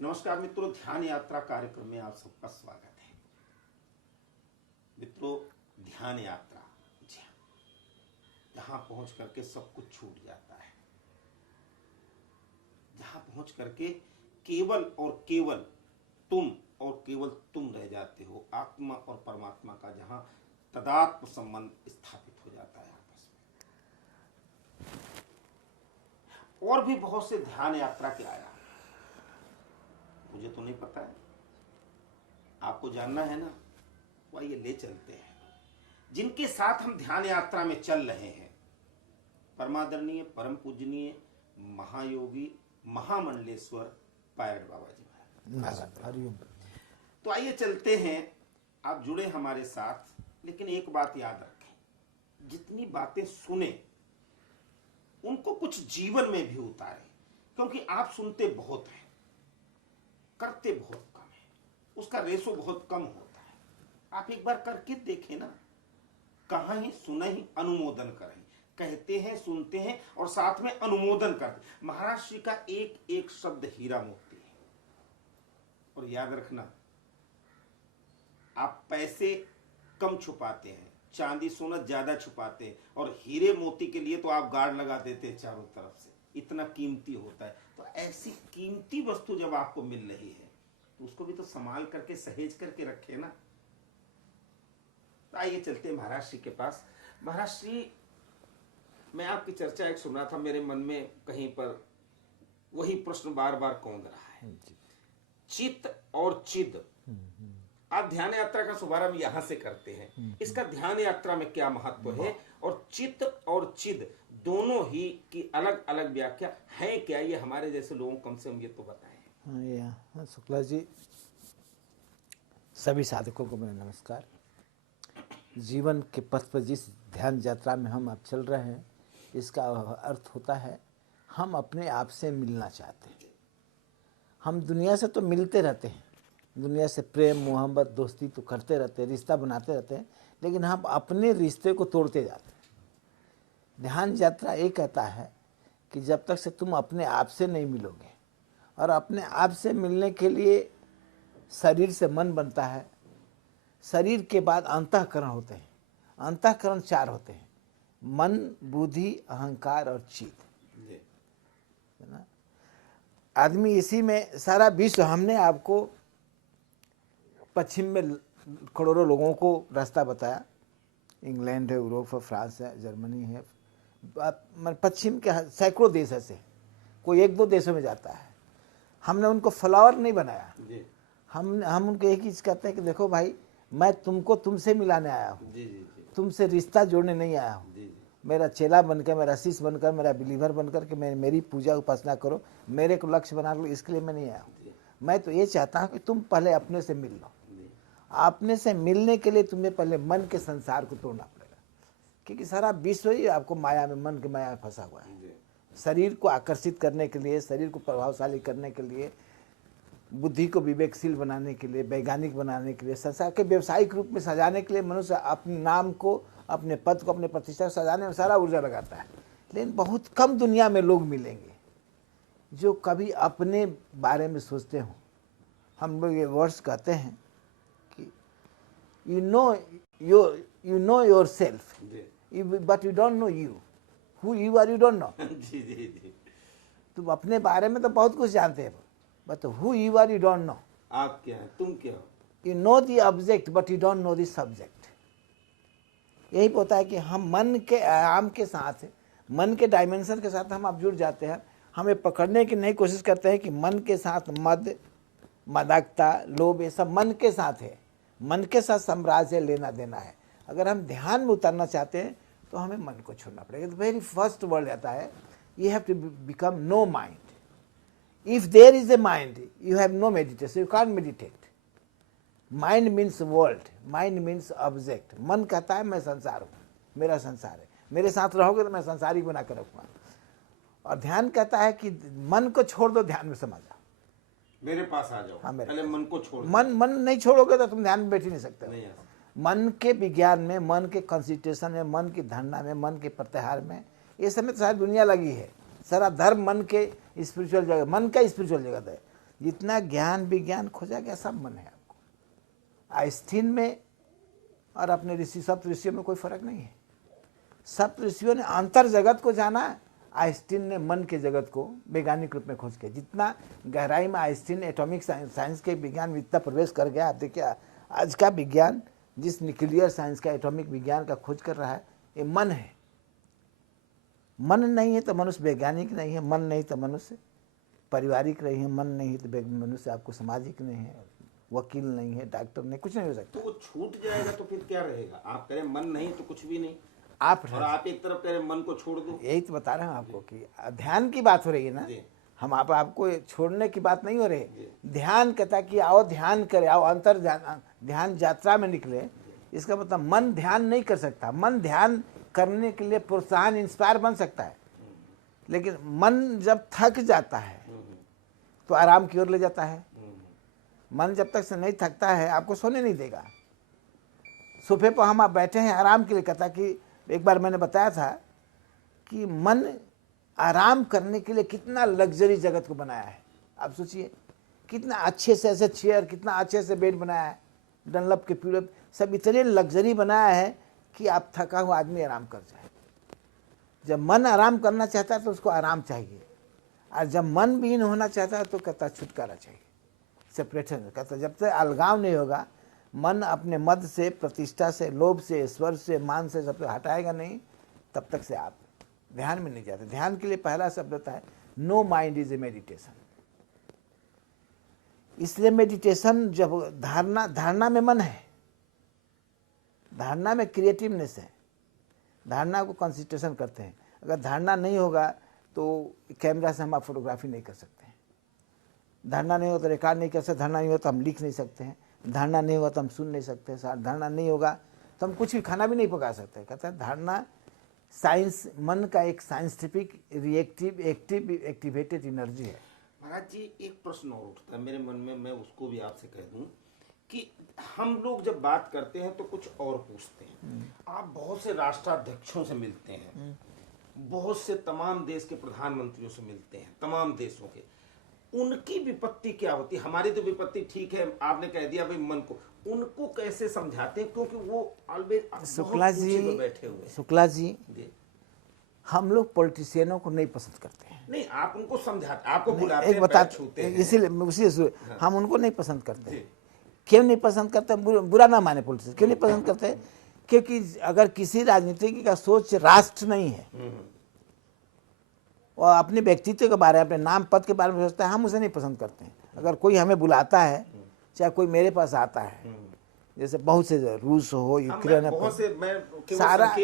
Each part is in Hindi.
नमस्कार मित्रों, ध्यान यात्रा कार्यक्रम में आप सबका स्वागत है। मित्रों, ध्यान यात्रा जहां पहुंच करके सब कुछ छूट जाता है, जहां पहुंच करके केवल और केवल तुम रह जाते हो, आत्मा और परमात्मा का जहां तदात्म संबंध स्थापित हो जाता है आपस में। और भी बहुत से ध्यान यात्रा के आया, मुझे तो नहीं पता है, आपको जानना है ना, तो आइए ले चलते हैं। जिनके साथ हम ध्यान यात्रा में चल रहे हैं, परमादरणीय परम पूजनीय महायोगी महामंडलेश्वर पायड़ बाबा जी महाराज। तो आइए चलते हैं, आप जुड़े हमारे साथ। लेकिन एक बात याद रखें, जितनी बातें सुने उनको कुछ जीवन में भी उतारें, क्योंकि आप सुनते बहुत हैं, करते बहुत कम है, उसका रेशो बहुत कम होता है। आप एक बार करके देखें ना, कहां ही सुना ही अनुमोदन करें, कहते हैं, सुनते हैं और साथ में अनुमोदन करते। महाराज श्री का एक एक शब्द हीरा मोती है। और याद रखना, आप पैसे कम छुपाते हैं, चांदी सोना ज्यादा छुपाते हैं, और हीरे मोती के लिए तो आप गार्ड लगा देते हैं चारों तरफ से, इतना कीमती होता है। तो ऐसी कीमती वस्तु जब आपको मिल रही है तो उसको भी तो संभाल करके सहेज करके रखे ना। तो आइए चलते हैं महाराज श्री के पास। महाराज श्री, मैं आपकी चर्चा एक सुना था, मेरे मन में कहीं पर वही प्रश्न बार बार कौंध रहा है, चित्त और चिद। आप ध्यान यात्रा का शुभारंभ यहां से करते हैं, इसका ध्यान यात्रा में क्या महत्व है, और चित्त और चिद दोनों ही की अलग अलग व्याख्या है क्या, ये हमारे जैसे लोगों को कम से कम ये तो बताएं। शुक्ला जी, सभी साधकों को मेरा नमस्कार। जीवन के पथ पर जिस ध्यान यात्रा में हम अब चल रहे हैं, इसका अर्थ होता है हम अपने आप से मिलना चाहते हैं। हम दुनिया से तो मिलते रहते हैं, दुनिया से प्रेम मोहब्बत दोस्ती तो करते रहते हैं, रिश्ता बनाते रहते हैं, लेकिन हम अपने रिश्ते को तोड़ते जाते हैं। ध्यान यात्रा ये कहता है कि जब तक से तुम अपने आप से नहीं मिलोगे, और अपने आप से मिलने के लिए शरीर से मन बनता है, शरीर के बाद अंतःकरण होते हैं। अंतःकरण चार होते हैं, मन, बुद्धि, अहंकार और चित्त, है ना। आदमी इसी में सारा विश्व, हमने आपको पश्चिम में करोड़ों लोगों को रास्ता बताया, इंग्लैंड है, यूरोप है, फ्रांस है, जर्मनी है, पश्चिम के सैकड़ों देश ऐसे, कोई एक दो देशों में जाता है। हमने उनको फ्लावर नहीं बनाया, हम उनको एक चीज कहते हैं कि देखो भाई, मैं तुमको तुमसे मिलाने आया हूँ, तुमसे रिश्ता जोड़ने नहीं आया हूँ। मेरा चेला बनकर, मेरा शिष्य बनकर, मेरा बिलीवर बनकर के मेरी पूजा उपासना करो, मेरे को लक्ष्य बना लो, इसके लिए मैं नहीं आया हूँ। मैं तो ये चाहता हूँ कि तुम पहले अपने से मिल लो। अपने से मिलने के लिए तुम्हें पहले मन के संसार को तोड़ना पड़ेगा, क्योंकि सारा विश्व ही आपको माया में, मन के माया में फंसा हुआ है। शरीर को आकर्षित करने के लिए, शरीर को प्रभावशाली करने के लिए, बुद्धि को विवेकशील बनाने के लिए, वैज्ञानिक बनाने के लिए, संसार के व्यवसायिक रूप में सजाने के लिए मनुष्य अपने नाम को, अपने पद को, अपने प्रतिष्ठा को सजाने में सारा ऊर्जा लगाता है। लेकिन बहुत कम दुनिया में लोग मिलेंगे जो कभी अपने बारे में सोचते हो। हम लोग ये वर्ड्स कहते हैं कि you know yourself but you don't know you, who you are you don't know. तुम अपने बारे में तो बहुत कुछ जानते हैं, but who you are you don't know. आप क्या है, तुम क्या हो। You know the object but you don't know the subject. यही होता है कि हम मन के आयाम के साथ, मन के डायमेंशन के साथ हम आप जुड़ जाते हैं। हमें पकड़ने की नहीं कोशिश करते हैं कि मन के साथ मद, मदाक्ता, लोभ, ये सब मन के साथ है, मन के साथ साम्राज्य लेना देना है। अगर हम ध्यान में उतरना चाहते हैं तो हमें मन को छोड़ना पड़ेगा। तो वेरी फर्स्ट वर्ड आता है, you have to become no mind. If there is a mind, you have no meditation, you can't meditate. Mind means world, mind means object. मन कहता है मैं संसार हूँ, मेरा संसार है, मेरे साथ रहोगे तो मैं संसारिक बना कर रखूँगा। और ध्यान कहता है कि मन को छोड़ दो, ध्यान में समा जाओ, मेरे पास आ जाओ। हाँ, पहले मन को छोड़। मन नहीं छोड़ोगे तो तुम ध्यान में बैठ ही नहीं सकते। मन के विज्ञान में, मन के कॉन्स्टिट्यूशन में, मन की धारणा में, मन के प्रत्याहार में, ये सब में तो सारी दुनिया लगी है। सारा धर्म मन के स्पिरिचुअल जगह, मन का स्पिरिचुअल जगत है। जितना ज्ञान विज्ञान खोजा गया सब मन है आपको। आइंस्टीन में और अपने ऋषि सप्त ऋषियों में कोई फर्क नहीं है। सप्त ऋषियों ने अंतर जगत को जाना, आइंस्टीन ने मन के जगत को वैज्ञानिक रूप में खोज किया। जितना गहराई में आइंस्टीन एटॉमिक साइंस के विज्ञान में इतना प्रवेश कर गया, आप देखिए आज का विज्ञान जिस न्यूक्लियर साइंस का एटॉमिक विज्ञान का खोज कर रहा है, ये मन है। मन नहीं है तो मनुष्य वैज्ञानिक नहीं है, मन नहीं तो मनुष्य पारिवारिक नहीं है, मन नहीं तो मनुष्य आपको सामाजिक नहीं है, वकील नहीं है, डॉक्टर नहीं, कुछ नहीं हो सकता। तो वो छूट जाएगा तो फिर क्या रहेगा? आप कह रहे मन नहीं तो कुछ भी नहीं, आप और आप एक तरफ कह रहे मन को छोड़ दो। यही तो बता रहे हैं आपको कि ध्यान की बात हो रही है ना, हम आपको छोड़ने की बात नहीं हो रही। ध्यान कहता कि आओ ध्यान करे, आओ अंतर ध्यान यात्रा में निकले। इसका मतलब मन ध्यान नहीं कर सकता। मन ध्यान करने के लिए प्रोत्साहन इंस्पायर बन सकता है, लेकिन मन जब थक जाता है तो आराम की ओर ले जाता है। मन जब तक से नहीं थकता है आपको सोने नहीं देगा। सोफे पर हम आप बैठे हैं आराम के लिए, कहता कि एक बार मैंने बताया था कि मन आराम करने के लिए कितना लग्जरी जगत को बनाया है। आप सोचिए कितना अच्छे से ऐसे चेयर, कितना अच्छे से बेड बनाया है, डनलप के पीड़े सब इतने लग्जरी बनाया है कि आप थका हुआ आदमी आराम कर जाए। जब मन आराम करना चाहता है तो उसको आराम चाहिए, और जब मन विहीन होना चाहता है तो कहता छुटकारा चाहिए, सेपरेशन। कहता जब तक अलगाव नहीं होगा, मन अपने मद से, प्रतिष्ठा से, लोभ से, स्वर से, मान से सब हटाएगा नहीं, तब तक से आप ध्यान में नहीं जाते। ध्यान के लिए पहला शब्द होता है no mind is a meditation. इसलिए मेडिटेशन जब धारणा में मन है, धारणा में क्रिएटिवनेस है, धारणा को कंसंट्रेशन करते हैं। अगर धारणा नहीं होगा तो कैमरा से हम आप फोटोग्राफी नहीं कर सकते हैं, धारणा नहीं हो तो रिकॉर्ड नहीं कर सकते, धारणा नहीं हो तो हम लिख नहीं सकते हैं, धारणा नहीं होगा तो हम सुन नहीं सकते, धारणा नहीं होगा तो हम कुछ भी खाना भी नहीं पका सकते। कहते हैं धारणा साइंस, मन का एक scientific reactive active activated energy है। महाराज जी एक प्रश्न और उठता है मेरे मन में, मैं उसको भी आपसे कह दूं कि हम लोग जब बात करते हैं तो कुछ और पूछते हैं। आप बहुत से राष्ट्राध्यक्षों से मिलते हैं, बहुत से तमाम देश के प्रधानमंत्रियों से मिलते हैं, तमाम देशों के। उनकी विपत्ति क्या होती है? हमारी तो विपत्ति ठीक है, आपने कह दिया भाई मन को, उनको कैसे समझाते हैं? क्योंकि वो ऑलवेज शुक्ला जी, बैठे हुए। शुक्ला जी, हम लोग पॉलिटिशियनों को नहीं पसंद करते हैं। नहीं, आप उनको समझाते, आपको बुलाते हैं, बता, इसीलिए उसी हम उनको नहीं पसंद करते। क्यों नहीं पसंद करते? बुरा ना माने पॉलिटिशियन, क्यों नहीं पसंद करते? क्योंकि अगर किसी राजनीतिक का सोच राष्ट्र नहीं है और अपने व्यक्तित्व के बारे में, अपने नाम पद के बारे में सोचता है, हम उसे नहीं पसंद करते हैं। अगर कोई हमें बुलाता है, चाहे कोई मेरे पास आता है, जैसे बहुत से रूस हो, यूक्रेन हो, सारा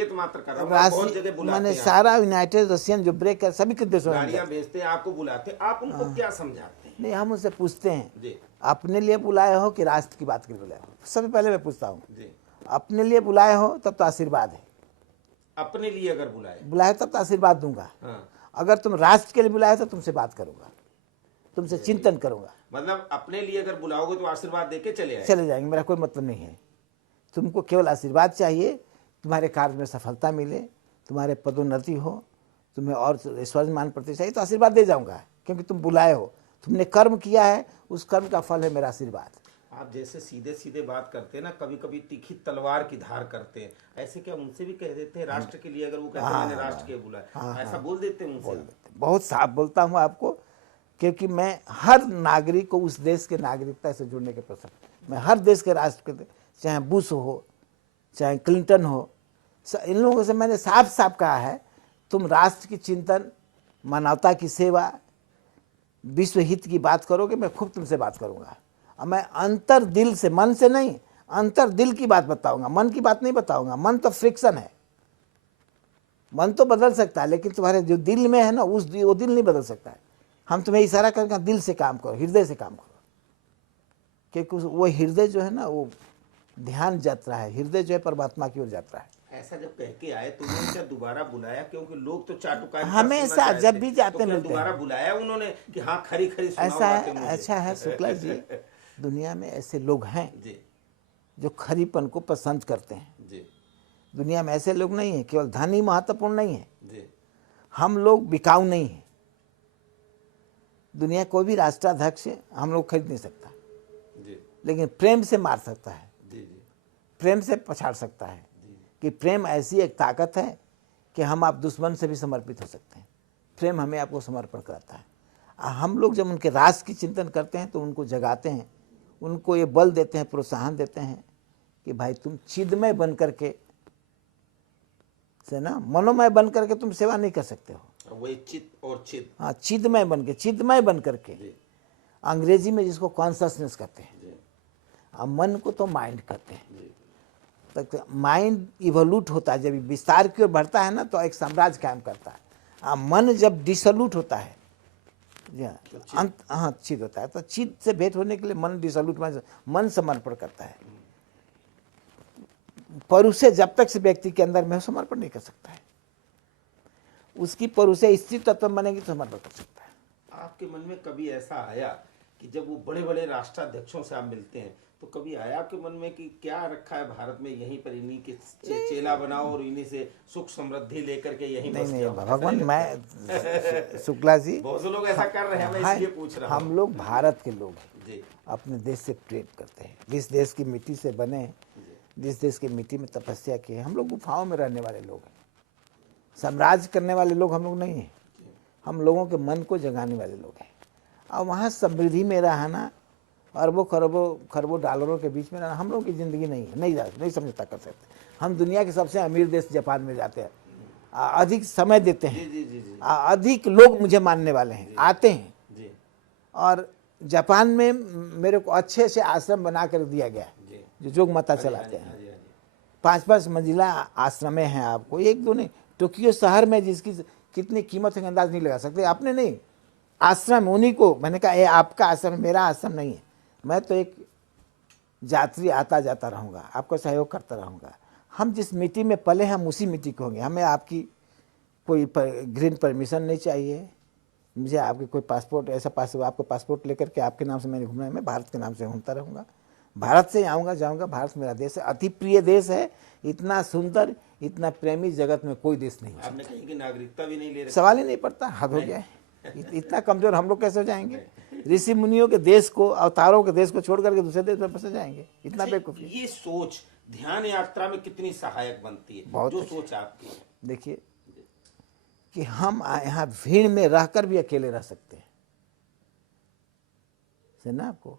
मैंने सारा यूनाइटेड रशियन जो ब्रेक कर सभी के देशों में भेजते हैं, आपको बुलाते हैं, आप उनको क्या समझाते हैं? नहीं, हम उनसे पूछते हैं अपने लिए बुलाए हो कि राष्ट्र की बात के लिए बुलाए हो? सबसे पहले मैं पूछता हूँ, अपने लिए बुलाए हो तब तो आशीर्वाद है। अपने लिए अगर बुलाए तब तो आशीर्वाद दूंगा। अगर तुम राष्ट्र के लिए बुलाए तो तुमसे बात करूंगा, तुमसे चिंतन करूंगा। मतलब अपने लिए अगर बुलाओगे तो आशीर्वाद देके चले जाएंगे, मेरा कोई मतलब नहीं है। तुमको केवल आशीर्वाद चाहिए, तुम्हारे कार्य में सफलता मिले, तुम्हारे पदोन्नति हो, तुम्हें और स्वाभिमान प्रतिष्ठा चाहिए तो आशीर्वाद दे जाऊंगा, क्योंकि तुम बुलाए हो, तुमने कर्म किया है, उस कर्म का फल है मेरा आशीर्वाद। आप जैसे सीधे सीधे बात करते हैं ना, कभी कभी तीखी तलवार की धार करते हैं, ऐसे क्या उनसे भी कह देते हैं राष्ट्र के लिए? अगर वो कहते हैं मैंने राष्ट्र के बुलाया, ऐसा बोल देते हैं उनसे? बहुत साफ बोलता हूँ आपको, क्योंकि मैं हर नागरिक को उस देश के नागरिकता से जुड़ने के प्रसंग, मैं हर देश के राष्ट्रपति, चाहे बुश हो, चाहे क्लिंटन हो, इन लोगों से मैंने साफ साफ कहा है, तुम राष्ट्र की चिंतन, मानवता की सेवा, विश्व हित की बात करोगे, मैं खूब तुमसे बात करूंगा। और मैं अंतर दिल से, मन से नहीं, अंतर दिल की बात बताऊंगा, मन की बात नहीं बताऊंगा। मन तो फ्रिक्शन है, मन तो बदल सकता है, लेकिन तुम्हारे जो दिल में है ना, वो दिल नहीं बदल सकता है। हम तुम्हें इशारा करके दिल से काम करो, हृदय से काम करो, क्योंकि वो हृदय जो है ना, वो ध्यान यात्रा है, हृदय जो है परमात्मा की ओर यात्रा है। ऐसा जब कह के आए तो उन्होंने क्या दोबारा बुलाया? क्योंकि लोग तो चाटुकार हमेशा जब भी जाते तो मिलते दोबारा बुलाया उन्होंने कि हाँ खरी खरी ऐसा है, अच्छा है शुक्ला जी, दुनिया में ऐसे लोग हैं जो खरीपन को पसंद करते हैं। दुनिया में ऐसे लोग नहीं है, केवल धन ही महत्वपूर्ण नहीं है, हम लोग बिकाऊ नहीं है। दुनिया कोई भी राष्ट्राध्यक्ष हम लोग खरीद नहीं सकता, जी लेकिन प्रेम से मार सकता है, जी जी प्रेम से पछाड़ सकता है। कि प्रेम ऐसी एक ताकत है कि हम आप दुश्मन से भी समर्पित हो सकते हैं। प्रेम हमें आपको समर्पण कराता है। हम लोग जब उनके राष्ट्र की चिंतन करते हैं तो उनको जगाते हैं, उनको ये बल देते हैं, प्रोत्साहन देते हैं कि भाई तुम चिदमय बन करके से ना, मनोमय बन करके तुम सेवा नहीं कर सकते हो। वही चित और चित। हाँ, चिदमय बन करके जी अंग्रेजी में जिसको कॉन्शसनेस कहते हैं, जी अब मन को तो माइंड कहते हैं। जी तक माइंड इवोल्यूट होता है, जब विस्तार की ओर बढ़ता है ना तो एक साम्राज्य कायम करता है। मन जब डिसोल्यूट होता है, अंत हाँ चित होता है, तो चित से भेंट होने के लिए मन डिसोल्यूट, मन समर्पण करता है। परुषे जब तक से व्यक्ति के अंदर में समर्पण नहीं कर सकता है, उसकी परुषे स्थिर तत्व बनेगी तो समर्पण कर सकता है। आपके मन में कभी ऐसा आया कि जब वो बड़े बड़े राष्ट्राध्यक्षों से आप मिलते हैं तो कभी आया आपके मन में कि क्या रखा है भारत में, यहीं पर इन्हीं के चेला बनाओ और इन्हीं से सुख समृद्धि लेकर के यहीं बस नहीं जाओ? भगवान, मैं शुक्ला जी, बहुत से लोग ऐसा कर रहे हैं, मैं इसलिए पूछ रहा हूँ। हम लोग भारत के लोग हैं, जी अपने देश से प्रेम करते हैं, जिस देश की मिट्टी से बने, जिस देश की मिट्टी में तपस्या की है। हम लोग गुफाओं में रहने वाले लोग हैं, साम्राज्य करने वाले लोग हम लोग नहीं हैं। हम लोगों के मन को जगाने वाले लोग हैं। और वहाँ समृद्धि में रहना, अरबों खरबों डॉलरों के बीच में रहना हम लोगों की ज़िंदगी नहीं है, नहीं समझौता कर सकते। हम दुनिया के सबसे अमीर देश जापान में जाते हैं, अधिक समय देते हैं, जी जी जी अधिक लोग मुझे मानने वाले हैं, आते हैं। जी और जापान में मेरे को अच्छे से आश्रम बना कर दिया गया, जी जो जोग माता चलाते हैं। हाँ जी 5-5 मंजिला आश्रमें हैं, आपको एक दो नहीं, टोक्यो शहर में जिसकी कितनी कीमत है अंदाज नहीं लगा सकते। आपने नहीं, आश्रम उन्हीं को, मैंने कहा ये आपका आश्रम है, मेरा आश्रम नहीं है। मैं तो एक यात्री आता जाता रहूँगा, आपको सहयोग करता रहूँगा। हम जिस मिट्टी में पले हम उसी मिट्टी के होंगे। हमें आपकी कोई ग्रीन परमिशन नहीं चाहिए, मुझे आपके कोई पासपोर्ट, ऐसा आपको पासपोर्ट लेकर के आपके नाम से मैंने घूमना है। मैं भारत के नाम से घूमता रहूँगा, भारत से आऊँगा जाऊँगा। भारत मेरा देश है, अति प्रिय देश है, इतना सुंदर, इतना प्रेमी जगत में कोई देश नहीं है। आपने कहीं की नागरिकता भी नहीं ले रखी? सवाल ही नहीं पड़ता, हद हो गया है। इतना कमजोर हम लोग कैसे हो जाएंगे? ऋषि मुनियों के देश को, अवतारों के देश को छोड़ करके दूसरे देश में फंसे जाएंगे? इतना बेवकूफी। ये सोच ध्यान यात्रा में कितनी सहायक बनती है? बहुत जो सोच आपकी है। देखिए कि हम यहाँ भीड़ में रहकर भी अकेले रह सकते हैं, ना आपको,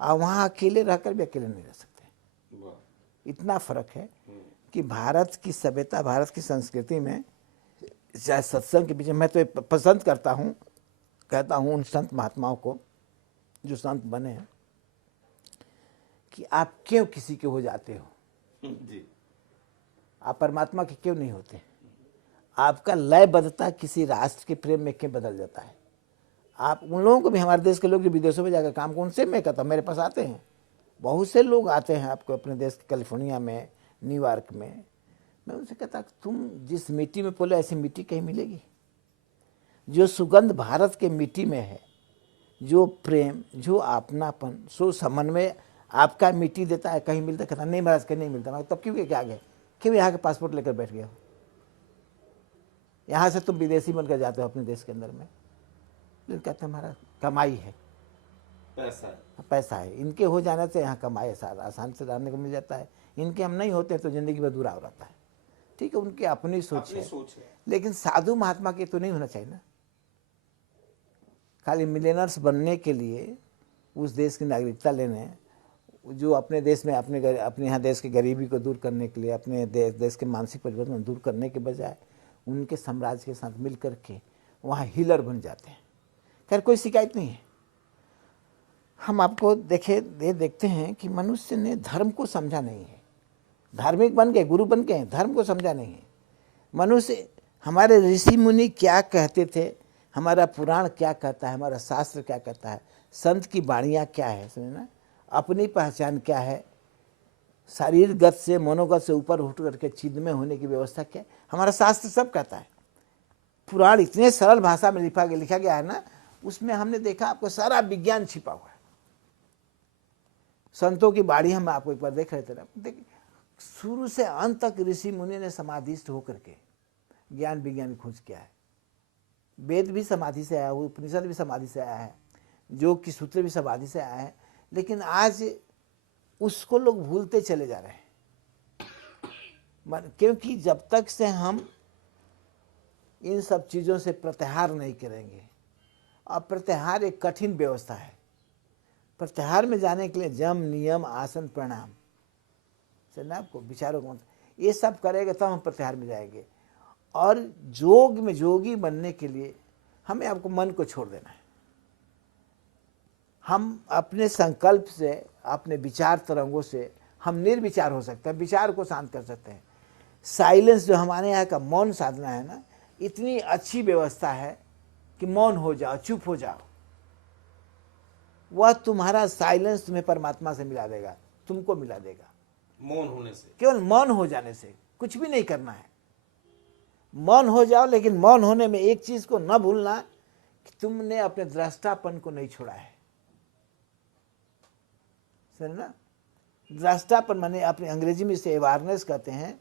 और वहाँ अकेले रहकर भी अकेले नहीं रह सकते। इतना फर्क है कि भारत की सभ्यता, भारत की संस्कृति में, चाहे सत्संग के पीछे, मैं तो पसंद करता हूँ, कहता हूँ उन संत महात्माओं को जो संत बने हैं, कि आप क्यों किसी के हो जाते हो? जी आप परमात्मा के क्यों नहीं होते? आपका लयबद्धता किसी राष्ट्र के प्रेम में क्यों बदल जाता है? आप उन लोगों को भी, हमारे देश के लोग जो विदेशों में जाकर काम, उनसे मैं कहता हूँ, मेरे पास आते हैं, बहुत से लोग आते हैं आपको अपने देश के, कैलिफोर्निया में, न्यूयॉर्क में। मैं उनसे कहता तुम जिस मिट्टी में पले ऐसी मिट्टी कहीं मिलेगी? जो सुगंध भारत के मिट्टी में है, जो प्रेम, जो अपनापन, सो समन्वय आपका मिट्टी देता है, कहीं मिलता? कहता नहीं महाराज, कहीं नहीं मिलता। मैं तब क्यों क्या गए, क्यों यहाँ के पासपोर्ट लेकर बैठ गए हो? यहाँ से तुम विदेशी बनकर जाते हो अपने देश के अंदर में। लेकिन कहते हैं महाराज कमाई है, पैसा है, इनके हो जाने से यहाँ कमाई आसान से रहने को मिल जाता है, इनके हम नहीं होते तो जिंदगी में दूर रहता है। ठीक है, उनकी अपनी सोच है, लेकिन साधु महात्मा के तो नहीं होना चाहिए ना। खाली मिलियनर्स बनने के लिए, उस देश की नागरिकता लेने, जो अपने देश में अपने यहाँ देश की गरीबी को दूर करने के लिए, अपने देश के मानसिक परिवर्तन दूर करने के बजाय उनके साम्राज्य के साथ मिल करके वहाँ हीलर बन जाते हैं। खैर कोई शिकायत नहीं है। हम आपको देखते हैं कि मनुष्य ने धर्म को समझा नहीं है। धार्मिक बन गए, गुरु बन गए, धर्म को समझा नहीं है। मनुष्य, हमारे ऋषि मुनि क्या कहते थे, हमारा पुराण क्या कहता है, हमारा शास्त्र क्या कहता है, संत की वाणियाँ क्या है, समझना, अपनी पहचान क्या है, शारीरगत से, मनोगत से ऊपर उठ करके चिन्मय होने की व्यवस्था क्या है, हमारा शास्त्र सब कहता है। पुराण इतने सरल भाषा में लिखा गया है ना, उसमें हमने देखा आपको सारा विज्ञान छिपा हुआ है। संतों की बाड़ी हम आपको एक बार देख रहे थे ना, देखिए शुरू से अंत तक ऋषि मुनि ने समाधिस्थ होकर के ज्ञान विज्ञान खोज किया है। वेद भी समाधि से आया, उपनिषद भी समाधि से आया है, योग की सूत्र भी समाधि से आया है, लेकिन आज उसको लोग भूलते चले जा रहे हैं। क्योंकि जब तक से हम इन सब चीज़ों से प्रत्याहार नहीं करेंगे, और प्रत्याहार एक कठिन व्यवस्था है। प्रत्याहार में जाने के लिए जम, नियम, आसन, प्राणायाम से ना आपको विचारों को ये सब करेंगे तब हम प्रत्याहार में जाएंगे। और योग में योगी बनने के लिए हमें आपको मन को छोड़ देना है। हम अपने संकल्प से, अपने विचार तरंगों से हम निर्विचार हो सकते हैं, विचार को शांत कर सकते हैं। साइलेंस जो हमारे यहाँ का मौन साधना है ना, इतनी अच्छी व्यवस्था है कि मौन हो जाओ, चुप हो जाओ, वह तुम्हारा साइलेंस तुम्हें परमात्मा से मिला देगा, तुमको मिला देगा। मौन होने से, केवल मौन हो जाने से, कुछ भी नहीं करना है, मौन हो जाओ। लेकिन मौन होने में एक चीज को न भूलना कि तुमने अपने दृष्टापन को नहीं छोड़ा है। समझना, दृष्टापन माने अपने, अंग्रेजी में इसे अवेयरनेस कहते हैं।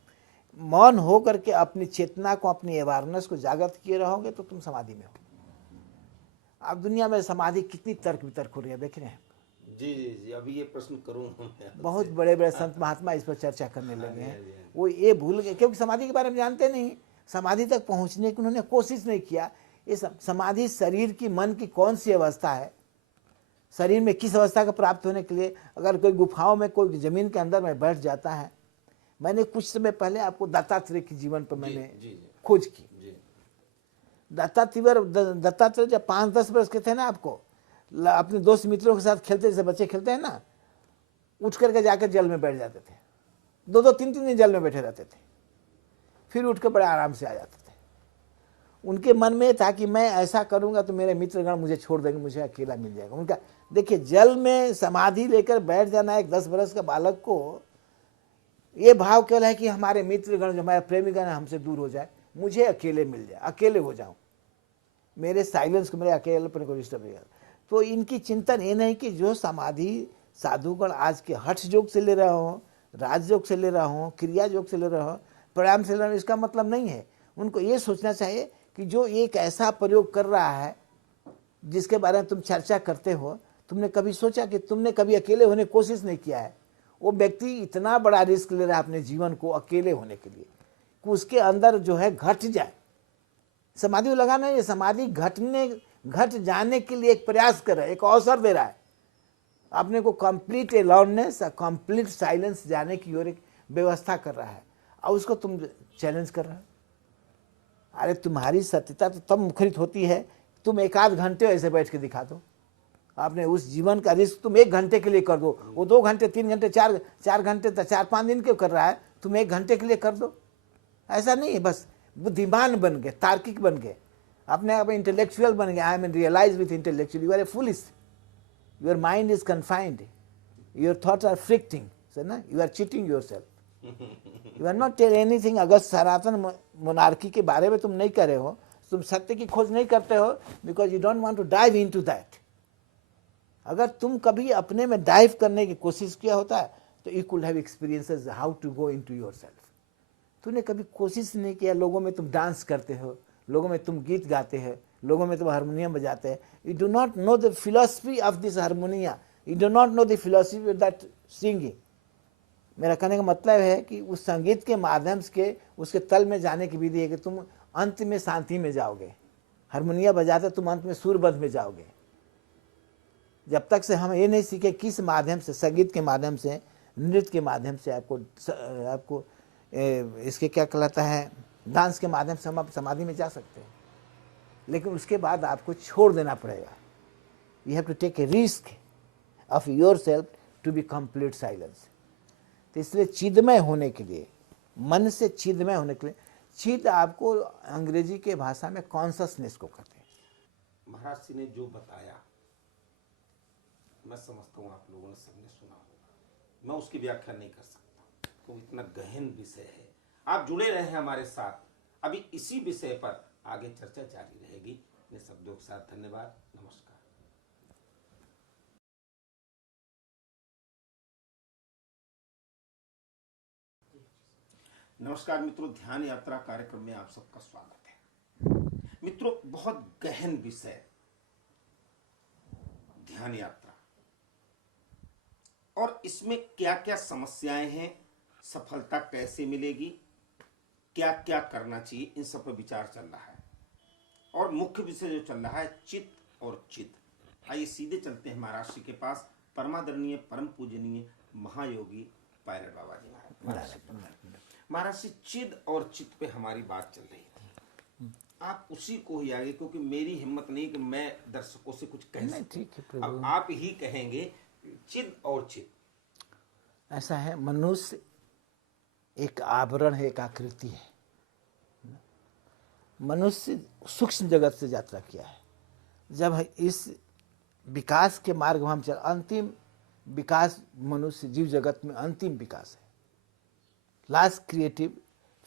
मौन हो करके अपनी चेतना को, अपनी अवेयरनेस को जागृत किए रहोगे तो तुम समाधि में हो। अब दुनिया में समाधि कितनी तर्क वितर्क हो रही है, देख रहे हैं। जी जी जी, अभी ये प्रश्न करूं। बहुत बड़े बड़े संत महात्मा इस पर चर्चा करने लगे हैं। वो ये भूल गए, क्योंकि समाधि के बारे में जानते नहीं, समाधि तक पहुंचने की उन्होंने कोशिश नहीं किया। ये समाधि शरीर की, मन की कौन सी अवस्था है, शरीर में किस अवस्था का प्राप्त होने के लिए। अगर कोई गुफाओं में, कोई जमीन के अंदर में बैठ जाता है, मैंने कुछ समय पहले आपको दत्तात्रेय के जीवन पर मैंने खोज की। दत्तात्रेय जब 5-10 वर्ष के थे ना, आपको अपने दोस्त मित्रों के साथ खेलते, जैसे बच्चे खेलते हैं ना, उठ करके जाकर जल में बैठ जाते थे। 2-2, 3-3 दिन जल में बैठे रहते थे, फिर उठ कर बड़े आराम से आ जाते थे। उनके मन में था कि मैं ऐसा करूंगा तो मेरे मित्रगण मुझे छोड़ देंगे, मुझे अकेला मिल जाएगा। उनका देखिए, जल में समाधि लेकर बैठ जाना एक 10 वर्ष का बालक को, ये भाव केवल है कि हमारे मित्रगण, जो हमारे प्रेमीगण हमसे दूर हो जाए, मुझे अकेले मिल जाए, अकेले हो जाऊं, मेरे साइलेंस को, मेरे अकेलेपन को डिस्टर्ब नहीं। तो इनकी चिंतन ये नहीं कि जो समाधि साधुगण आज के हठ योग से ले रहा हो, राजयोग से ले रहा हो, क्रिया योग से ले रहा हो, प्राणायाम से ले रहा हो, इसका मतलब नहीं है। उनको ये सोचना चाहिए कि जो एक ऐसा प्रयोग कर रहा है जिसके बारे में तुम चर्चा करते हो, तुमने कभी सोचा कि तुमने कभी अकेले होने की कोशिश नहीं किया है। वो व्यक्ति इतना बड़ा रिस्क ले रहा है अपने जीवन को अकेले होने के लिए कि उसके अंदर जो है घट जाए। समाधि को लगाना है, समाधि घट जाने के लिए एक प्रयास कर रहा है, एक अवसर दे रहा है अपने को। कंप्लीट अलोननेस, कंप्लीट साइलेंस जाने की ओर एक व्यवस्था कर रहा है, और उसको तुम चैलेंज कर रहे हो। अरे तुम्हारी सत्यता तो तब मुखरित होती है, तुम 1-8 घंटे ऐसे बैठ के दिखा दो। आपने उस जीवन का रिस्क तुम 1 घंटे के लिए कर दो, वो 2 घंटे, 3 घंटे, 4 घंटे, 4-5 दिन क्यों कर रहा है, तुम 1 घंटे के लिए कर दो। ऐसा नहीं है, बस बुद्धिमान बन गए, तार्किक बन गए, अपने आप इंटेलेक्चुअल बन गए। I mean realise with intellectual, you are a foolish, your mind is confined, your thoughts are fretting, ना, you are cheating yourself, you are not tell anything. अगर सनातन मोनार्की के बारे में तुम नहीं कर रहे हो, तुम सत्य की खोज नहीं करते हो, because you don't want to dive into that. अगर तुम कभी अपने में डाइव करने की कोशिश किया होता है तो you could have experiences how to go into yourself. तूने कभी कोशिश नहीं किया, लोगों में तुम डांस करते हो, लोगों में तुम गीत गाते हो, लोगों में तुम हारमोनियम बजाते हैं। You do not know the philosophy of this harmonium, you do not know the philosophy of that singing. मेरा कहने का मतलब है कि उस संगीत के माध्यम से उसके तल में जाने की विधि है कि तुम अंत में शांति में जाओगे। हारमोनिया बजाते तुम अंत में सुरबद्ध में जाओगे। जब तक से हम ये नहीं सीखे किस माध्यम से, संगीत के माध्यम से, नृत्य के माध्यम से आपको इसके क्या कहलाता है, डांस के माध्यम से हम आप समाधि में जा सकते हैं। लेकिन उसके बाद आपको छोड़ देना पड़ेगा। You have to take a risk of yourself to be complete silence. तो इसलिए चिदमय होने के लिए, मन से चिदमय होने के लिए, चिद आपको अंग्रेजी के भाषा में कॉन्शसनेस को कहते हैं। महाराज जी ने जो बताया, मैं समझता हूँ आप लोगों ने सबने सुना होगा, मैं उसकी व्याख्या नहीं कर सकता, तो इतना गहन विषय है। आप जुड़े रहे हैं हमारे साथ, अभी इसी विषय पर आगे चर्चा जारी रहेगी। इन शब्दों के साथ धन्यवाद, नमस्कार। नमस्कार मित्रों, ध्यान यात्रा कार्यक्रम में आप सबका स्वागत है। मित्रों, बहुत गहन विषय ध्यान यात्रा, और इसमें क्या क्या समस्याएं हैं, सफलता कैसे मिलेगी, क्या क्या करना चाहिए, इन सब पर विचार चल रहा है। और मुख्य विषय जो चल रहा है चित्त और चिद। आइए सीधे चलते हैं महाराष्ट्र के पास, परमादरणीय परम पूजनीय महायोगी पायलट बाबा जी महाराष्ट्र। चिद और चित्त पे हमारी बात चल रही थी, आप उसी को ही आगे, क्योंकि मेरी हिम्मत नहीं कि मैं दर्शकों से कुछ कह सकूं, अब आप ही कहेंगे चिद और चित्त। ऐसा है, मनुष्य एक आवरण है, एक आकृति है। मनुष्य सूक्ष्म जगत से यात्रा किया है। जब इस विकास के मार्ग में हम चल, अंतिम विकास मनुष्य जीव जगत में अंतिम विकास है, लास्ट क्रिएटिव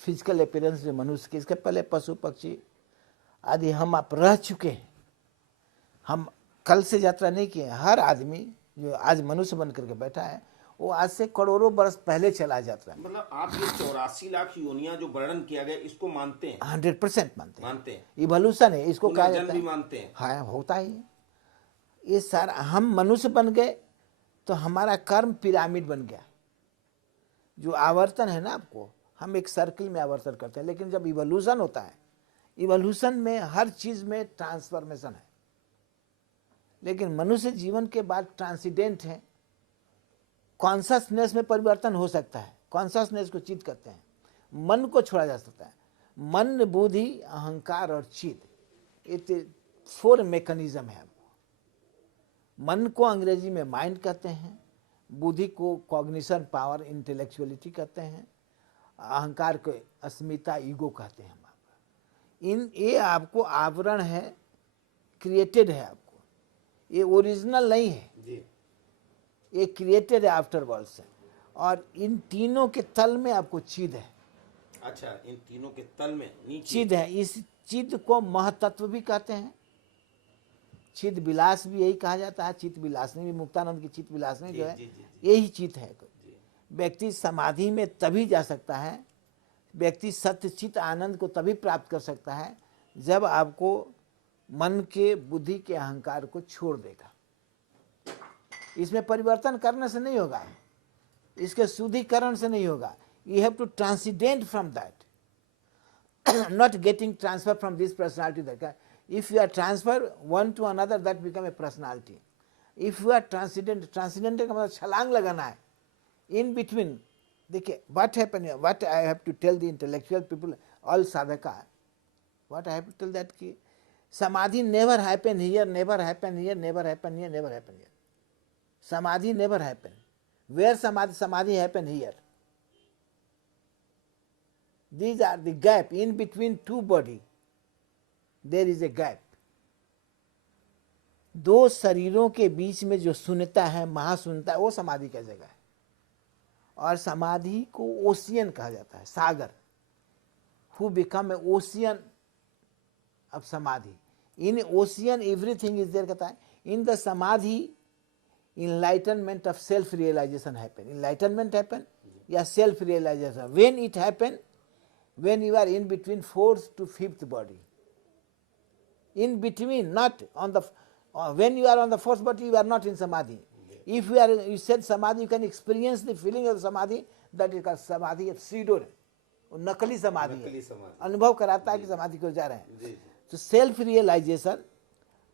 फिजिकल अपीयरेंस जो मनुष्य के, इसके पहले पशु पक्षी आदि हम आप रह चुके हैं। हम कल से यात्रा नहीं किए। हर आदमी जो आज मनुष्य बन करके बैठा है वो आज से करोड़ों वर्ष पहले चला जाता है। मतलब आप ये 84 लाख योनियां जो वर्णन किया गया इसको मानते हैं? 100% मानते हैं। इवोल्यूशन है, इसको कहा जाता है। भी मानते हैं। हाँ, होता ही है ये सारा। हम मनुष्य बन गए तो हमारा कर्म पिरामिड बन गया। जो आवर्तन है ना, आपको हम एक सर्किल में आवर्तन करते हैं, लेकिन जब इवोल्यूशन होता है, इवोल्यूशन में हर चीज में ट्रांसफॉर्मेशन है। लेकिन मनुष्य जीवन के बाद ट्रांसीडेंट है, कॉन्शसनेस में परिवर्तन हो सकता है। कॉन्शसनेस को चित्त कहते हैं। मन को छोड़ा जा सकता है। मन, बुद्धि, अहंकार और चित्त, ये 4 मैकेनिज्म है। मन को अंग्रेजी में माइंड कहते हैं, बुद्धि को कॉग्निशन पावर इंटेलेक्चुअलिटी कहते हैं, अहंकार को अस्मिता ईगो कहते हैं। ये आपको आवरण है, क्रिएटेड है आपको, ये ओरिजिनल नहीं है जी। ये क्रिएटेड है आफ्टर वर्ल्ड से। और इन तीनों के तल में आपको चिद है। अच्छा, इन तीनों के तल में नीचे चिद है। इस चिद को महतत्व भी कहते हैं, चित विलास भी यही कहा जाता है। चित विलास नहीं, मुक्तानंद की चित विलास नहीं जो है यही चित है। व्यक्ति समाधि में तभी जा सकता है, व्यक्ति सत्य चित आनंद को तभी प्राप्त कर सकता है जब आपको मन के, बुद्धि के, अहंकार को छोड़ देगा। इसमें परिवर्तन करने से नहीं होगा, इसके शुद्धिकरण से नहीं होगा। You have to transcendent from that, not getting transfer from this personality that. If you are transfer one to another, that become a personality. If you are transcendent का मतलब छलांग लगाना है। In between, देखिए what happen here, what I have to tell the intellectual people, all sadhaka, what I have to tell that कि समाधि never happen here, never happen here, never happen here, never happen here. समाधि never happen. Where समाधि happen here. These are the gap in between two body. There is a gap. 2 शरीरों के बीच में जो शून्यता है, महाशून्यता, वो समाधि का जगह है। और समाधि को ओशियन कहा जाता है, सागर। Who become an ocean of समाधि। In ocean everything is there कहता है। In the समाधि enlightenment of self realization happen. Enlightenment happen या self realization. When it happen, when you are in between 4th to 5th body. In between, not on the, when you are on the 4th body, you are not in samadhi. If you said samadhi, you can experience the feeling of samadhi, that is called samadhi of pseudo, नकली समाधि है, अनुभव कराता है कि समाधि को जा रहे हैं। तो सेल्फ रियलाइजेशन,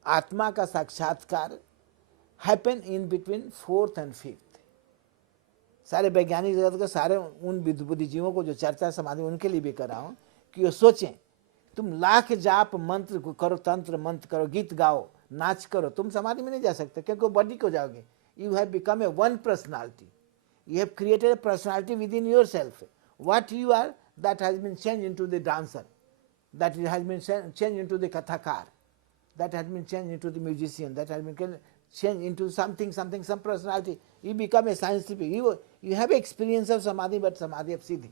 आत्मा का साक्षात्कार happen in between 4th and 5th। सारे वैज्ञानिक जगत के सारे उन बुद्धिजीवों को जो चर्चा समाधि, उनके लिए भी कर रहा हूँ कि वो सोचें, तुम लाख जाप मंत्र करो, तंत्र मंत्र करो, गीत गाओ, नाच करो, तुम समाधि में नहीं जा सकते, क्योंकि बॉडी को जाओगे। You have become a one personality, you have created a personality with in your self. What you are, that has been change into the dancer, that has been change into the kathakar, that has been change into the musician, that has been change into something some personality. You become a scientific, you have experience of samadhi, but samadhi of siddhi.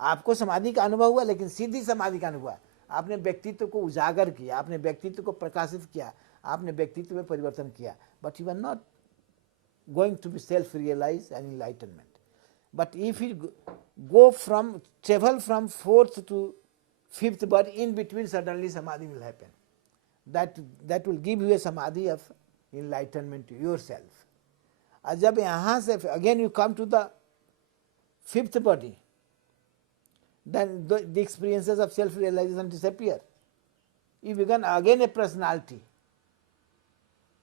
आपको समाधि का अनुभव हुआ, लेकिन सीधी समाधि का अनुभव हुआ। आपने व्यक्तित्व को उजागर किया, आपने व्यक्तित्व को प्रकाशित किया, आपने व्यक्तित्व में परिवर्तन किया, but you are not going to be self realize and enlightenment. But if you go from, travel from 4th to fifth body, in between suddenly samadhi will happen. That will give you a samadhi of enlightenment to yourself. और जब यहाँ से again you come to the fifth body, then the experiences of self-realization disappear. You become again a personality.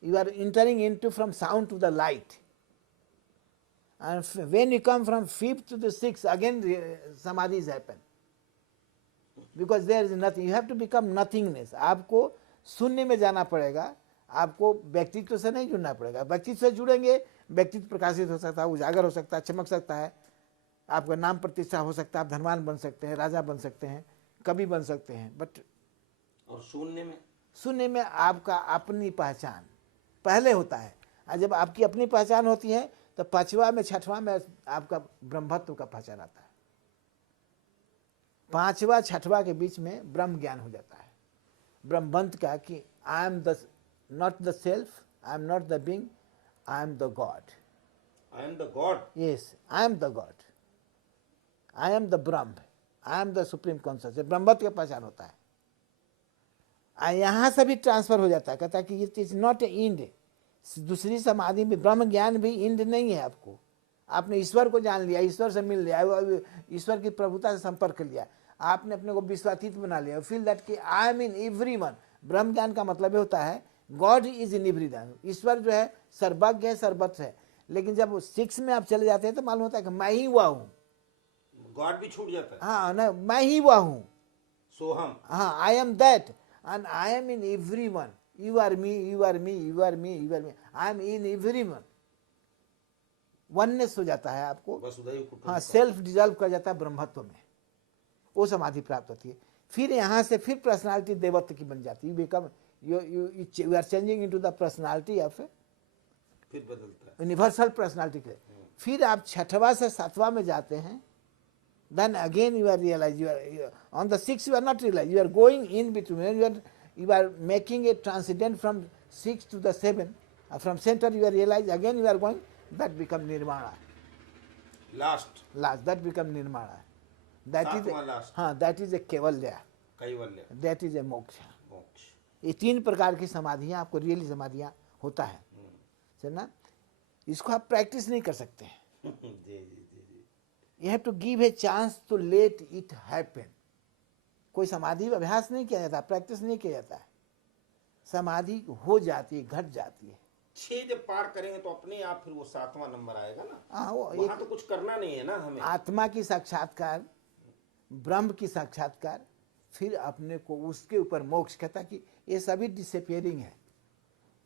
You are entering into from sound to the light. And when you come from fifth to the sixth, again samadhis happen. Because there is nothing. You have to become nothingness. आपको शून्य में जाना पड़ेगा. आपको व्यक्तित्व से नहीं जुड़ना पड़ेगा. व्यक्तित्व से जुड़ेंगे, व्यक्तित्व प्रकाशित हो सकता है, उजागर हो सकता है, चमक सकता है, आपका नाम प्रतिष्ठा हो सकता है, आप धनवान बन सकते हैं, राजा बन सकते हैं, कवि बन सकते हैं. बट और शून्य में आपका अपनी पहचान पहले होता है. और जब आपकी अपनी पहचान होती है तो पांचवा में छठवां में आपका ब्रह्मत्व का पहचान आता है. पांचवा छठवा के बीच में ब्रह्म ज्ञान हो जाता है. ब्रह्मवंत का कि I am the not the self, I am not the being, I am the God. I am the God. Yes, I am the God, I am the Brahma, I am the supreme consciousness. ब्रह्मत्व का पहचान होता है. यहाँ से भी ट्रांसफर हो जाता है. कहता है कि it is not a end. दूसरी समाधि में ब्रह्म ज्ञान भी इंड नहीं है. आपको आपने ईश्वर को जान लिया, ईश्वर से मिल लिया, ईश्वर की प्रभुता से संपर्क कर लिया, आपने अपने को विश्वातीत बना लिया. फील दैट कि आई एम इन एवरीवन. ब्रह्म ज्ञान का मतलब होता है गॉड इज इन एवरीवन. ईश्वर जो है सर्वज्ञ है, सर्वत्र है. लेकिन जब 6 में आप चले जाते हैं तो मालूम होता है कि मैं ही हुआ हूँ. गॉड भी छूट जाता है. हाँ ना, मैं ही हुआ हूँ. सोहम. हाँ, I am that and I am in everyone. You are me, you are me, you are me, you are me. I am in everyone. Oneness हो जाता है आपको. हाँ, सेल्फ डिजॉल्व कर जाता है ब्रह्मत्व में. वो समाधि प्राप्त होती है. फिर यहाँ से फिर पर्सनालिटी देवत्व की बन जाती है. You become you are changing into the personality of, फिर बदलता है यूनिवर्सल पर्सनालिटी के. फिर आप छठवा से सातवां में जाते हैं. Then again you are realized you are on the 6 you are not realized, you are going in between. You are making a transcendent from 6 to the 7. From center you are realized, again you are going, that become nirvana. Last that become nirvana. That is last. हाँ, that is a Kaivalya. That is a मोक्ष. ये 3 प्रकार की समाधियाँ आपको रियली समाधियाँ होता है. समझना. इसको आप प्रैक्टिस नहीं कर सकते. You have to give a chance to let it happen. कोई समाधि अभ्यास नहीं किया जाता, प्रैक्टिस नहीं किया जाता है. समाधि हो जाती है, घट जाती है. 6 जब पार करेंगे तो अपने आप फिर वो 7वां नंबर आएगा ना. हाँ, वहां तो कुछ करना नहीं है ना हमें. आत्मा की साक्षात्कार, ब्रह्म की साक्षात्कार, फिर अपने को उसके ऊपर मोक्ष. कहता कि ये सभी डिसअपियरिंग है.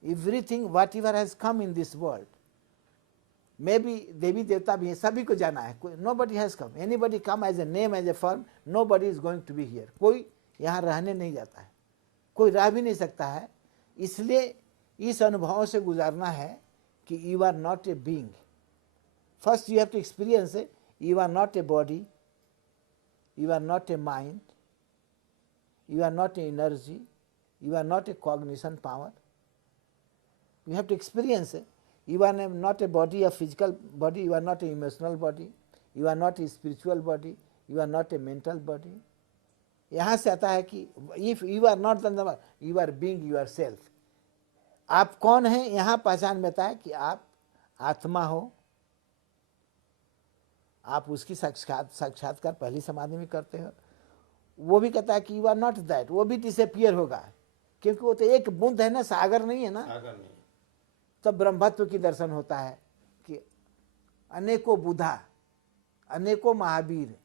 Everything whatever has come in this world, maybe देवी देवता भी है, सभी को जाना है. Nobody has come. Anybody come as a name, as a form, nobody is going to be here. कोई यहाँ रहने नहीं जाता है, कोई रह भी नहीं सकता है. इसलिए इस अनुभव से गुजारना है कि you are not a being. First you have to experience you are not a body, you are not a mind, you are not a energy, you are not a cognition power. You have to experience You are not a body, a physical body, you are not an emotional body, you are not a spiritual body, you are not a mental body. यहाँ से आता है कि if you are not the number, you are being yourself. आप कौन हैं यहाँ पहचान में आता है कि आप आत्मा हो. आप उसकी साक्षात्कार पहली समाधि में करते हो. वो भी कहता है कि यू आर नॉट दैट. वो भी डिसअपियर होगा, क्योंकि वो तो एक बूंद है ना, सागर नहीं है ना. सागर नहीं. तब ब्रह्मत्व की दर्शन होता है कि अनेकों बुद्धा, अनेकों महावीर,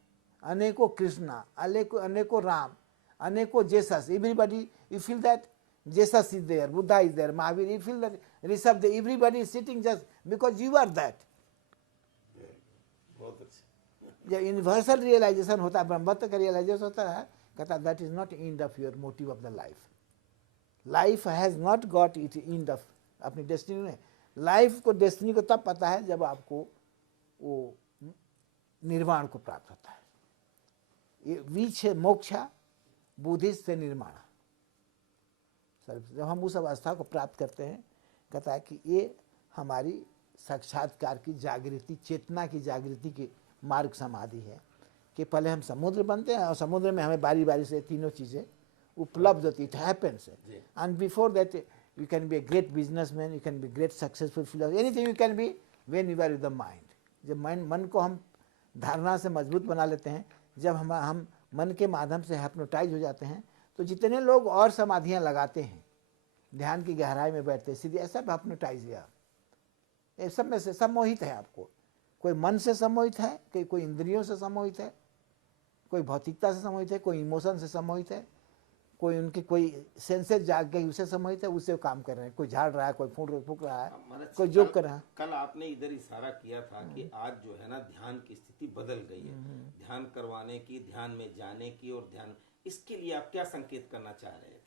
अनेकों कृष्णा, अनेकों राम, अनेकों Jesus. Everybody, you feel that Jesus is there, Buddha is there, Mahavir. You feel that Rishabh there. Everybody is sitting just because you are that. जब यूनिवर्सल रियलाइजेशन होता है, ब्रह्मत्व का रियलाइजेशन होता है, कहता that is not end of your motive of the life. Life has not got it end of अपनी डेस्टिनी में. लाइफ को, डेस्टिनी को तब पता है जब आपको वो निर्वाण को प्राप्त होता है. ये वीच है मोक्षा, बुद्धिस्ट से निर्माण. जब हम उस अवस्था को प्राप्त करते हैं, कहता है कि ये हमारी साक्षात्कार की जागृति, चेतना की जागृति की मार्ग समाधि है. कि पहले हम समुद्र बनते हैं और समुद्र में हमें बारी बारी से तीनों चीज़ें उपलब्ध होती, it happens. And before that you can be a great businessman, you can be great successful philosopher, anything you can be when you are with the mind. जब मन को हम धारणा से मजबूत बना लेते हैं, जब हम मन के माध्यम से हिप्नोटाइज हो जाते हैं, तो जितने लोग और समाधियां लगाते हैं, ध्यान की गहराई में बैठते सीधे, ऐसा हिप्नोटाइज है आप. ये सब में से सम्मोहित है आपको. कोई मन से सम्मोहित है, कोई इंद्रियों से सम्मोहित है, कोई भौतिकता से सम्मोहित है, कोई इमोशन से सम्मोहित है, कोई उनके कोई सेंसेस जाग गई उससे सम्मोहित है, उससे काम कर रहे हैं. कोई झाड़ रहा है, कोई फूक रहा है, कोई जोक कर रहा है. कल आपने इधर इशारा किया था कि आज जो है ना ध्यान की स्थिति बदल गई है, ध्यान करवाने की, ध्यान में जाने की, और ध्यान, इसके लिए आप क्या संकेत करना चाह रहे थे?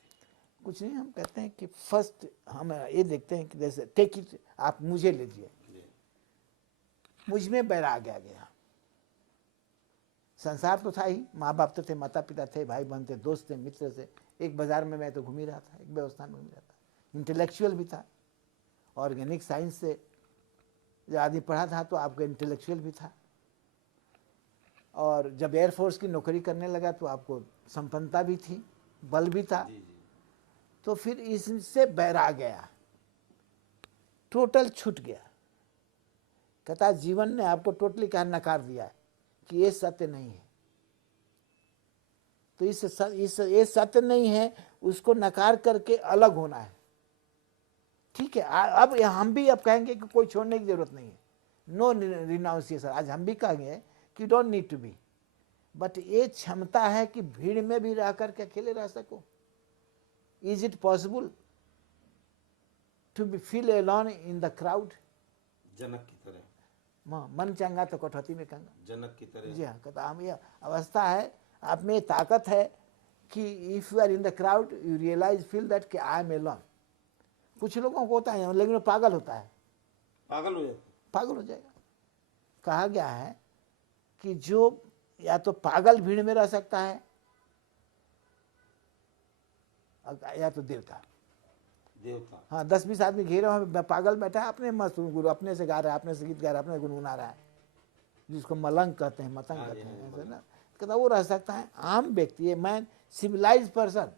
कुछ नहीं, हम कहते हैं कि फर्स्ट हम ये देखते हैं कि जैसे टेक इट, आप मुझे लीजिए, मुझ में बैराग आ गया. संसार तो था ही, माँ बाप तो थे, माता पिता थे, भाई बहन थे, दोस्त थे, मित्र थे. एक बाजार में मैं तो घूम ही रहा था, एक व्यवस्था में घूम रहा था. इंटेलेक्चुअल भी था, ऑर्गेनिक साइंस से जब आदमी पढ़ा था तो आपका इंटेलेक्चुअल भी था. और जब एयरफोर्स की नौकरी करने लगा तो आपको संपन्नता भी थी, बल भी था. तो फिर इससे बैरा गया, टोटल छूट गया. कहता जीवन ने आपको टोटली कहा नकार दिया है कि ये सत्य नहीं है. तो ये सत्य नहीं है, उसको नकार करके अलग होना है. ठीक है, अब हम भी अब कहेंगे कि कोई छोड़ने की जरूरत नहीं है, नो रिनाउंसिएशन. आज हम भी कहेंगे कि don't need to be, but ये क्षमता है कि भीड़ में भी रह करके अकेले रह सको. Is it possible to be feel alone in the crowd? Janak की तरह, मन चंगा तो कटौती में कंगा, जनक की तरह. जी हाँ, कहता हम ये अवस्था है, आप में ताकत है कि if you are in the crowd you realize feel that कि आई एम अलोन. कुछ लोगों को होता है, लेकिन वो पागल होता है, पागल हो जाता, पागल हो जाएगा. कहा गया है कि जो या तो पागल भीड़ में रह सकता है या तो देवता. हाँ, 10-20 आदमी घेरे हुए, पागल बैठा है, अपने मस्त गुरु अपने से गा रहा है, अपने से गीत गा रहा है, अपने गुनगुना रहा है, जिसको मलंग कहते हैं, मतंग कहते हैं, ऐसे ना. कहता वो रह सकता है. आम व्यक्ति, man, civilized person,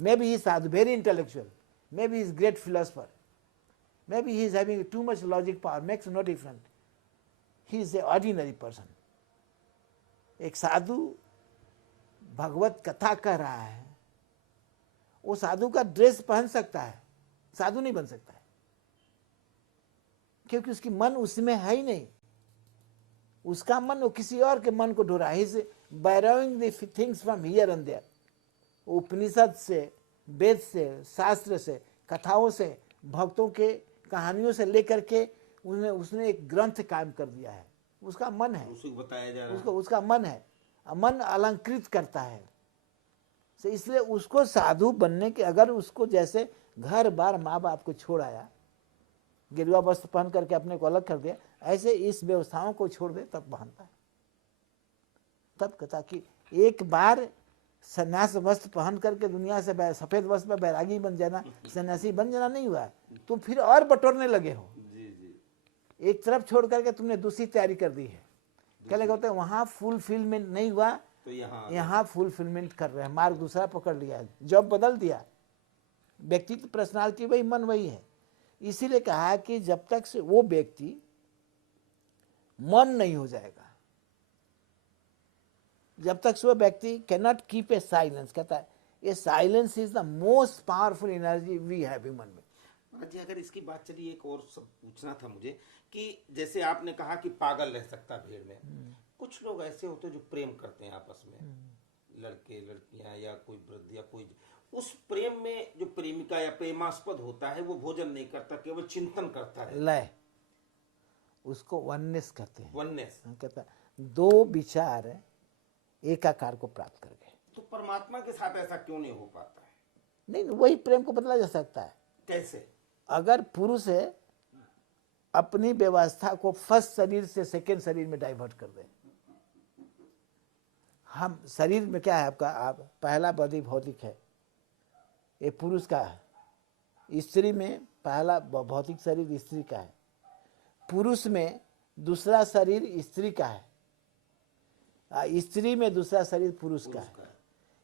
may be he sadhu, very intellectual, may be is great philosopher, may be he is having too much logic power, makes no difference, he is a ordinary person. एक साधु भगवत कथा कह रहा है, वो साधु का ड्रेस पहन सकता है, साधु नहीं बन सकता है, क्योंकि उसकी मन उसमें है ही नहीं. उसका मन वो किसी और के मन को ढो रहा है. He is borrowing the things from here and there. Upanishad से, वेद से, शास्त्र से, कथाओं से, भक्तों के कहानियों से लेकर के उसने एक ग्रंथ कायम कर दिया है. उसका मन है, उसको बताया जा रहा है, उसका मन है, मन अलंकृत करता है. इसलिए उसको साधु बनने के, अगर उसको जैसे घर बार माँ बाप को छोड़ आया, गिरवा वस्त्र पहन करके अपने को अलग कर दिया, ऐसे इस व्यवस्थाओं को छोड़ दे तब बनता है. तब कहता कि एक बार सन्यास वस्त्र पहन करके दुनिया से सफेद वस्त्र में बैरागी बन जाना, सन्यासी बन जाना नहीं हुआ है. तुम फिर और बटोरने लगे हो. एक तरफ छोड़ करके तुमने दूसरी तैयारी कर दी है. क्या लगा होता है, वहां फुलफिलमेंट नहीं हुआ तो यहाँ फुलफिलमेंट कर रहे हैं, मार्ग दूसरा पकड़ लिया है, जॉब बदल दिया. व्यक्तित्व पर्सनालिटी वही, मन वही है. इसीलिए कहा कि जब तक से वो व्यक्ति मन नहीं हो जाएगा, जब तक से वो व्यक्ति can not keep a silence. कहता है ये silence is the most powerful energy we have human में. जी, अगर इसकी बात चली, एक और सब पूछना था मुझे कि जैसे आपने कहा कि पागल रह सकता भीड़ में, कुछ लोग ऐसे होते हैं जो प्रेम करते हैं आपस में, लड़के लड़कियां या कोई वृद्ध या कोई, उस प्रेम में जो प्रेमिका या प्रेमास्पद होता है वो भोजन नहीं करता, केवल चिंतन करता है. लय, उसको वननेस कहते हैं. वननेस कहता है दो विचार एकाकार को प्राप्त कर गए. तो परमात्मा के साथ ऐसा क्यों नहीं हो पाता है? नहीं, वही प्रेम को बदला जा सकता है. कैसे? अगर पुरुष है अपनी व्यवस्था को फर्स्ट शरीर से सेकेंड शरीर में डाइवर्ट कर दे. हम शरीर में क्या है आपका, आप पहला बॉडी भौतिक है, ये पुरुष का है. स्त्री में पहला भौतिक शरीर स्त्री का है. पुरुष में दूसरा शरीर स्त्री का है. स्त्री में दूसरा शरीर पुरुष का है।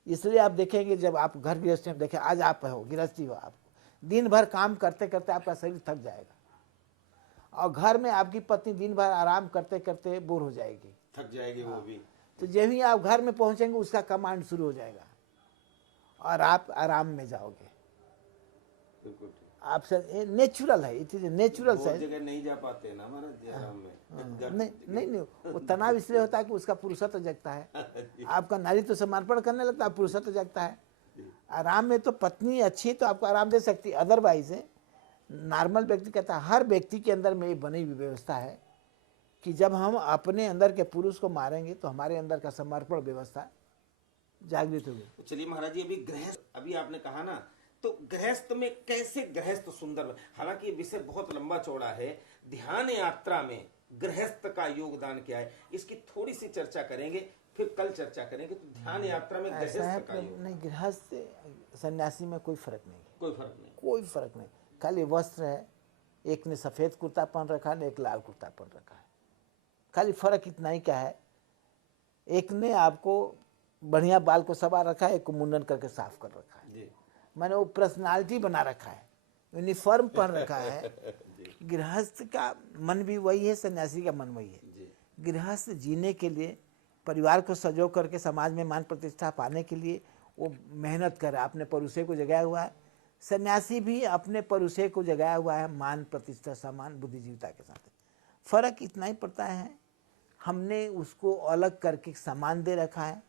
इसलिए आप देखेंगे जब आप घर गृहस्थी में देखें, आज आप हो गृहस्थी हो, आपको दिन भर काम करते करते आपका शरीर थक जाएगा, और घर में आपकी पत्नी दिन भर आराम करते करते बोर हो जाएगी, थक जाएगी वो भी। तो जब ही आप घर में पहुंचेंगे उसका कमांड शुरू हो जाएगा और आप आराम में जाओगे। बिल्कुल आपसे नेचुरल है, इट इज नेचुरल बहुत साइड। जगह नहीं जा पाते ना महाराज आराम में। नहीं, वो तनाव इसलिए होता है कि उसका पुरुषत्व जगता है, आपका नारी तो समर्पण करने लगता है, पुरुषत्व जगता है। आराम में तो पत्नी अच्छी है तो आपको आराम दे सकती है, अदरवाइज नॉर्मल व्यक्ति कहता है, हर व्यक्ति के अंदर में ये बनी हुई व्यवस्था है कि जब हम अपने अंदर के पुरुष को मारेंगे तो हमारे अंदर का समर्पण व्यवस्था जागृत होगी। तो चलिए महाराज जी, अभी गृहस्थ, अभी आपने कहा ना, तो गृहस्थ में कैसे गृहस्थ सुंदर, हालांकि ये विषय बहुत लंबा चौड़ा है, ध्यान यात्रा में गृहस्थ का योगदान क्या है, इसकी थोड़ी सी चर्चा करेंगे, फिर कल चर्चा करेंगे। तो ध्यान यात्रा में ऐसा है गृहस्थ का योगदान। नहीं, गृहस्थ सन्यासी में कोई फर्क नहीं है, कोई फर्क नहीं। कोई फर्क नहीं, खाली वस्त्र है, एक ने सफेद कुर्ता पहन रखा है, एक लाल कुर्ता पहन रखा है, खाली फर्क इतना ही क्या है, एक ने आपको बढ़िया बाल को सबा रखा है, एक को मुंडन करके साफ कर रखा है जी। मैंने वो पर्सनालिटी बना रखा है, यूनिफॉर्म पहन रखा है। गृहस्थ का मन भी वही है, सन्यासी का मन वही है। जी। गृहस्थ जीने के लिए, परिवार को सजो करके समाज में मान प्रतिष्ठा पाने के लिए वो मेहनत कर रहा है, अपने परुषे को जगाया हुआ है। सन्यासी भी अपने परुषे को जगाया हुआ है मान प्रतिष्ठा सम्मान बुद्धिजीविता के साथ। फर्क इतना ही पड़ता है, हमने उसको अलग करके सम्मान दे रखा है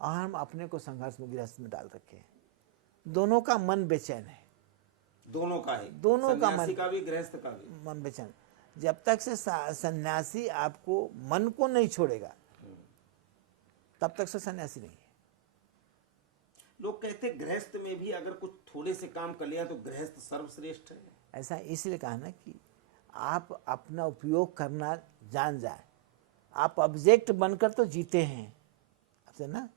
और हम अपने को संघर्ष में गृहस्थ में डाल रखे हैं। दोनों का मन बेचैन है, दोनों का ही, दोनों का सन्यासी मन का भी गृहस्थ का भी। मन बेचैन। जब तक से सन्यासी आपको मन को नहीं छोड़ेगा तब तक से सन्यासी नहीं है। लोग कहते गृहस्थ में भी अगर कुछ थोड़े से काम कर लिया तो गृहस्थ सर्वश्रेष्ठ है। ऐसा इसलिए कहा ना कि आप अपना उपयोग करना जान जाए। आप ऑब्जेक्ट बनकर तो जीते हैं, आपसे ना,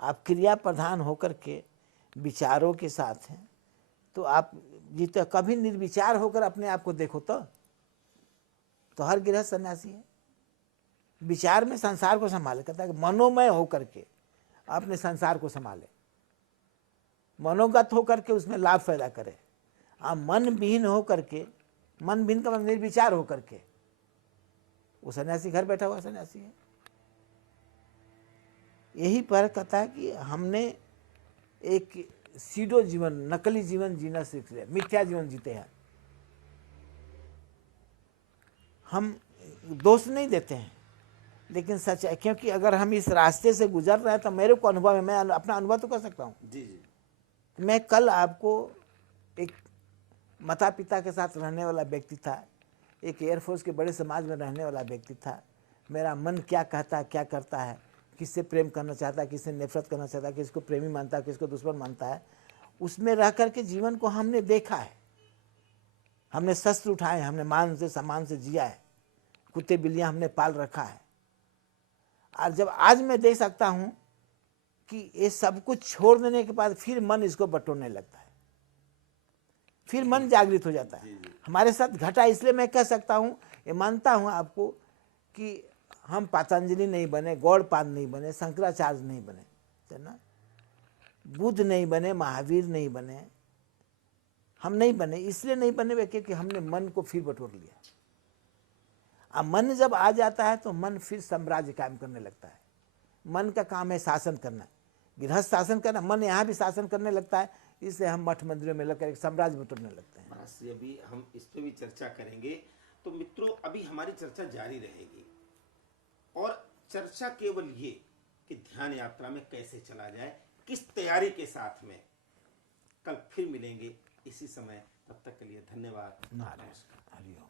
आप क्रिया प्रधान होकर के विचारों के साथ हैं तो आप जीते। कभी निर्विचार होकर अपने आप को देखो तो हर गृहस्थ सन्यासी है। विचार में संसार को संभाले, कहता है कि मनोमय होकर के अपने संसार को संभाले, मनोगत होकर के उसमें लाभ पैदा करे। आप मन विहीन होकर के, मन विहीन का मतलब निर्विचार होकर के, वो सन्यासी घर बैठा हुआ सन्यासी है। यही पर कहता है कि हमने एक सीडो जीवन, नकली जीवन जीना सीख लिया, मिथ्या जीवन जीते हैं। हम दोष नहीं देते हैं लेकिन सच है, क्योंकि अगर हम इस रास्ते से गुजर रहे हैं तो मेरे को अनुभव है, मैं अपना अनुभव तो कर सकता हूँ। जी जी। मैं कल आपको, एक माता पिता के साथ रहने वाला व्यक्ति था, एक एयरफोर्स के बड़े समाज में रहने वाला व्यक्ति था। मेरा मन क्या कहता है, क्या करता है, किससे प्रेम करना चाहता है, किससे नफरत करना चाहता है, किसको प्रेमी मानता है, किसको दुश्मन मानता है, उसमें रह करके जीवन को हमने देखा है। हमने शस्त्र उठाए, हमने मान से सम्मान से जिया है, कुत्ते बिल्लियाँ हमने पाल रखा है। और जब आज मैं देख सकता हूँ कि ये सब कुछ छोड़ देने के बाद फिर मन इसको बटोरने लगता है, फिर मन जागृत हो जाता है। हमारे साथ घटा, इसलिए मैं कह सकता हूँ, ये मानता हूँ आपको कि हम पतंजलि नहीं बने, गौड़पाद नहीं बने, शंकराचार्य नहीं बने, है ना, बुद्ध नहीं बने, महावीर नहीं बने, हम नहीं बने। इसलिए नहीं बने क्योंकि हमने मन को फिर बटोर लिया। अब मन जब आ जाता है तो मन फिर साम्राज्य कायम करने लगता है। मन का काम है शासन करना, गृहस्थ शासन करना, मन यहाँ भी शासन करने लगता है। इसलिए हम मठ मंदिरों में लगकर एक साम्राज्य बटोरने लगते हैं। महाराज जी, अभी हम इस पे भी चर्चा करेंगे। तो मित्रों, अभी हमारी चर्चा जारी रहेगी और चर्चा केवल ये कि ध्यान यात्रा में कैसे चला जाए, किस तैयारी के साथ में। कल फिर मिलेंगे इसी समय, तब तक के लिए धन्यवाद। नारायण हरिओम।